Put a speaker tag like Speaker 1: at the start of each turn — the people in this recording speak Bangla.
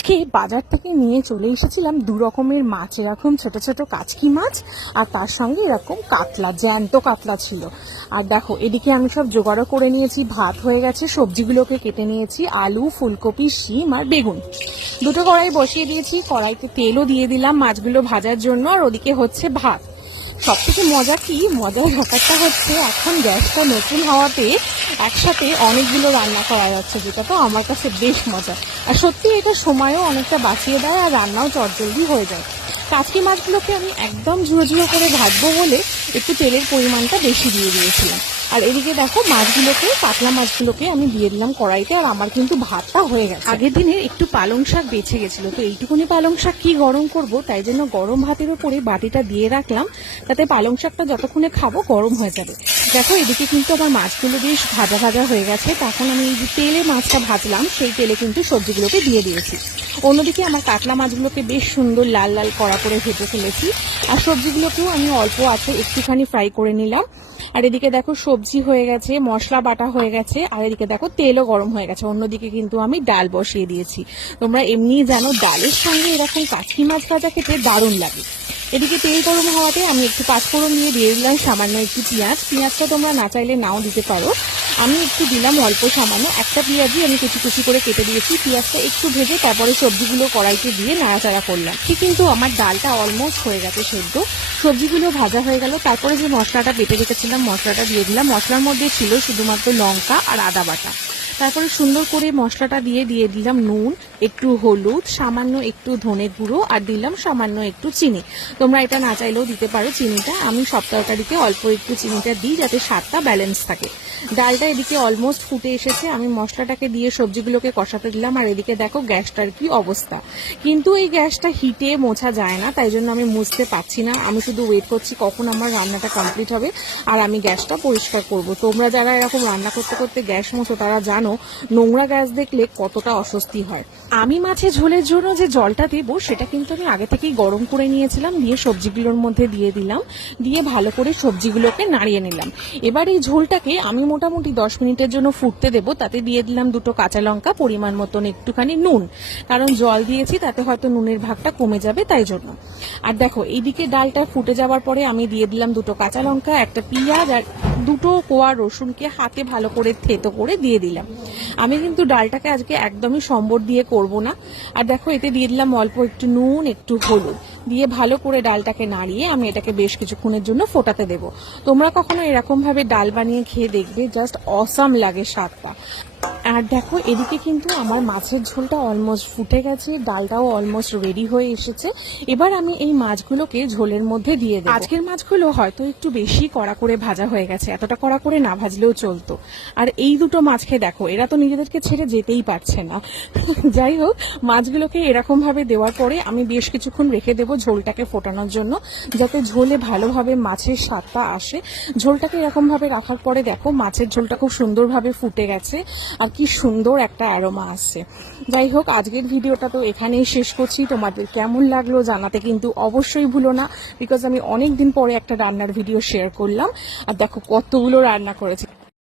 Speaker 1: আজকে বাজার থেকে নিয়ে চলে এসেছিলাম দু রকমের মাছ। এরকম ছোট ছোট কাচকি মাছ আর তার সঙ্গে এরকম কাতলা, জ্যান্ত কাতলা ছিল। আর দেখো, এদিকে আমি সব জোগাড়ও করে নিয়েছি। ভাত হয়ে গেছে, সবজিগুলোকে কেটে নিয়েছি, আলু, ফুলকপি, শিম আর বেগুন। দুটো কড়াই বসিয়ে দিয়েছি। কড়াইতে তেলও দিয়ে দিলাম মাছগুলো ভাজার জন্য। আর ওদিকে হচ্ছে ভাত। সব থেকে মজা কি? মজার ব্যাপারটা হচ্ছে, এখন গ্যাসটা নতুন হওয়াতে একসাথে অনেকগুলো রান্না করা যাচ্ছে, যেটা তো আমার কাছে বেশ মজা। আর সত্যি এটা সময়ও অনেকটা বাঁচিয়ে দেয় আর রান্নাও চটজলদি হয়ে যায়। কাঁচকি মাছগুলোকে আমি একদম ঝুড়ো ঝুড়ো করে ভাজবো বলে একটু তেলের পরিমাণটা বেশি দিয়ে দিয়েছিলাম। আর এদিকে দেখো মাছগুলোকে, পাতলা মাছগুলোকে আমি দিয়ে দিলাম কড়াইতে, আর আমার কিন্তু ভাতটা হয়ে গেছে। আগের দিনে একটু পালং শাক বেঁচে গেছিল, তো এইটুকুনি পালং শাক কি গরম করব, তাই জন্য গরম ভাতের উপরে বাটিটা দিয়ে রাখলাম, তাতে পালং শাকটা যতক্ষণে খাব গরম হয়ে যাবে। দেখো এদিকে কিন্তু আমার মাছগুলো বেশ ভাজা ভাজা হয়ে গেছে তখন আমি এই যে তেলে মাছটা ভাজলাম, সেই তেলে কিন্তু সবজিগুলোকে দিয়ে দিয়েছি। অন্যদিকে আমার কাতলা মাছগুলোকে বেশ সুন্দর লাল লাল কড়া করে ভেজে ফেলেছি, আর সবজিগুলোকেও আমি অল্প আছে, একটুখানি ফ্রাই করে নিলাম। আর এদিকে দেখো সবজি হয়ে গেছে, মশলা বাটা হয়ে গেছে, আর এদিকে দেখো তেলও গরম হয়ে গেছে। অন্যদিকে কিন্তু আমি ডাল বসিয়ে দিয়েছি। তোমরা এমনি জানো ডালের সঙ্গে এরকম কাঠি মাছ ভাজা খেতে দারুণ লাগে। এদিকে তেল গরম হওয়াতে আমি একটু পাঁচফোড়ন নিয়ে দিয়ে দিলাম সামান্য একটু পেঁয়াজ। পেঁয়াজটা তোমরা না চাইলে নাও দিতে পারো। আমি একটু দিলাম অল্প সামান্য। একটা পেঁয়াজই আমি কুচি কুচি করে কেটে দিয়েছি। পেঁয়াজটা একটু ভেজে তারপরে সবজিগুলো কড়াইতে দিয়ে নাড়াচাড়া করলাম। ঠিক কিন্তু আমার ডালটা অলমোস্ট হয়ে গেছে সেদ্ধ। সবজিগুলো ভাজা হয়ে গেল। তারপরে যে মশলাটা বেটে রেখেছিলাম, মশলাটা দিয়ে দিলাম। মশলার মধ্যে ছিল শুধুমাত্র লঙ্কা আর আদা বাটা। তারপরে সুন্দর করে মশলাটা দিয়ে দিয়ে দিলাম নুন, একটু হলুদ, সামান্য একটু ধনে গুঁড়ো আর দিলাম সামান্য একটু চিনি। তোমরা এটা না চাইলেও দিতে পারো চিনিটা। আমি সব তরকারিতে অল্প একটু চিনিটা দিই যাতে স্বাদটা ব্যালেন্স থাকে। ডালটা এদিকে অলমোস্ট ফুটে এসেছে। আমি মশলাটাকে দিয়ে সবজিগুলোকে কষাতে দিলাম। আর এদিকে দেখো গ্যাসটার কি অবস্থা। কিন্তু এই গ্যাসটা হিটে মোছা যায় না, তাই জন্য আমি মুছতে পারছি না। আমি শুধু ওয়েট করছি কখন আমার রান্নাটা কমপ্লিট হবে, আর আমি গ্যাসটা পরিষ্কার করব। তোমরা যারা এরকম রান্না করতে করতে গ্যাস মোছো, তারা জানো নোংরা গ্যাস দেখলে কতটা অস্বস্তি হয়। আমি মাছে ঝোলের জন্য যে জলটা দেবো, সেটা কিন্তু আমি আগে থেকেই গরম করে নিয়েছিলাম, দিয়ে সবজিগুলোর মধ্যে দিয়ে দিলাম, দিয়ে ভালো করে সবজিগুলোকে নাড়িয়ে নিলাম। এবার এই ঝোলটাকে আমি মোটামুটি দশ মিনিটের জন্য ফুটতে দেবো। তাতে দিয়ে দিলাম দুটো কাঁচা লঙ্কা, পরিমাণ মতন একটুখানি নুন। কারণ জল দিয়েছি, তাতে হয়তো নুনের ভাগটা কমে যাবে তাই জন্য। আর দেখো, এইদিকে ডালটা ফুটে যাওয়ার পরে আমি দিয়ে দিলাম দুটো কাঁচা লঙ্কা, একটা পেঁয়াজ আর দুটো কোয়া রসুনকে হাতে ভালো করে থেতো করে দিয়ে দিলাম। আমি কিন্তু ডালটাকে আজকে একদমই সম্বর দিয়ে করব না। আর দেখো, এতে দিয়ে দিলাম অল্প একটু নুন, একটু হলুদ। দিয়ে ভালো করে ডালটাকে নাড়িয়ে আমি এটাকে বেশ কিছুক্ষণের জন্য ফোটাতে দেব। তোমরা কখনো এরকমভাবে ডাল বানিয়ে খেয়ে দেখবে, জাস্ট অসাম লাগে স্বাদটা। আর দেখো, এদিকে কিন্তু আমার মাছের ঝোলটা অলমোস্ট ফুটে গেছে, ডালটাও অলমোস্ট রেডি হয়ে এসেছে। এবার আমি এই মাছগুলোকে ঝোলের মধ্যে দিয়ে দেবো। আজকের মাছগুলো হয়তো একটু বেশি কড়া করে ভাজা হয়ে গেছে, এতটা কড়া করে না ভাজলেও চলতো। আর এই দুটো মাছকে দেখো, এরা তো নিজেদেরকে ছেড়ে যেতেই পারছে না। যাই হোক, মাছগুলোকে এরকম ভাবে দেওয়ার পরে আমি বেশ কিছুক্ষণ রেখে দেবো ঝোলটাকে ফোটানোর জন্য, যাতে ঝোলে ভালোভাবে মাছের স্বাদটা আসে। ঝোলটাকে এরকম ভাবে রাখার পরে দেখো, মাছের ঝোলটা খুব সুন্দরভাবে ফুটে গেছে। আর কি সুন্দর একটা অ্যারোমা আসছে। যাই হোক, আজকের ভিডিওটা তো এখানেই শেষ করছি। তোমাদের কেমন লাগল জানাতে কিন্তু অবশ্যই ভুলো না বিকজ আমি অনেক দিন পরে একটা রান্নার ভিডিও শেয়ার করলাম। আর দেখো কতগুলো রান্না করেছি।